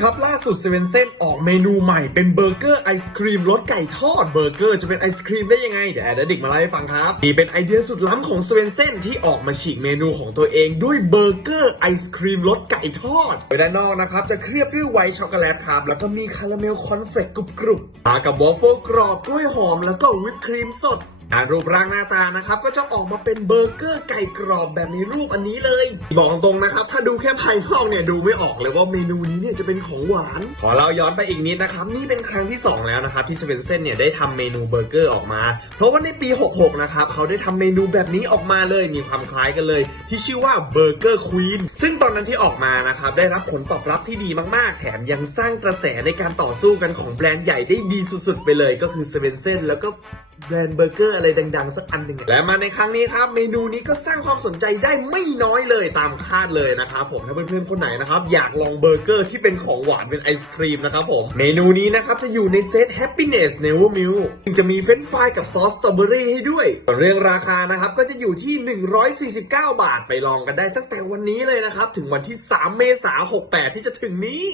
ครับ ล่าสุดเซเว่นเซนออกเมนูใหม่เป็นเบอร์เกอร์ไอศครีมรสไก่ทอดเบอร์เกอร์จะเป็นไอศครีมได้ยังไง เดี๋ยวแอดดิกมาเล่าให้ฟังครับ นี่เป็นไอเดียสุดล้ำของเซเว่นเซนที่ออกมาฉีกเมนูของตัวเองด้วยเบอร์เกอร์ไอศครีมรสไก่ทอดโดยด้านนอกนะครับ จะเคลือบด้วยไวท์ช็อกโกแลตครับแล้วก็มีคาราเมลคอนเฟลกกรุบๆมากับวอฟเฟิลกรอบกล้วยหอมแล้วก็วิปครีมสด การูปร่างหน้าตานะครับก็จะออกมาเป็นเบอร์เกอร์ไก่กรอบแบบในรูปอันนี้เลย บอกตรงๆนะครับ ถ้าดูแค่ภายนอกเนี่ยดูไม่ออกเลยว่าเมนูนี้เนี่ยจะเป็นของหวาน ขอเราย้อนไปอีกนิดนะครับ นี่เป็นครั้งที่ 2 แล้วนะครับที่สเวนเซนเนี่ยได้ทำเมนูเบอร์เกอร์ออกมา เพราะว่าในปี 66 นะครับเขาได้ทำเมนูแบบนี้ออกมาเลยมีความคล้ายกันเลย ที่ชื่อว่าเบอร์เกอร์ควีนซึ่งตอนนั้นที่ออกมานะครับได้รับผลตอบรับที่ดีมากๆ แถมยังสร้างกระแสในการต่อสู้กันของแบรนด์ใหญ่ได้ดีสุดๆ ไปเลย ก็คือสเวนเซนแล้วก็ แบรนด์เบอร์เกอร์อะไรดัง ๆ สักอันหนึ่งและมาในครั้งนี้ครับ เมนูนี้ก็สร้างความสนใจได้ไม่น้อยเลยตามคาดเลยนะครับผมถ้าเพื่อนๆคนไหนนะครับ อยากลองเบอร์เกอร์ที่เป็นของหวานเป็นไอศครีมนะครับผม เมนูนี้นะครับจะอยู่ในเซต Happiness Never Meal ซึ่งจะมีเฟรนฟรายกับซอสสตรอเบอรี่ให้ด้วยส่วนเรื่องราคานะครับก็จะอยู่ที่ 149 บาทไปลองกันได้ตั้งแต่วันนี้เลยนะครับถึงวันที่ 3 เมษายน68 ที่จะถึงนี้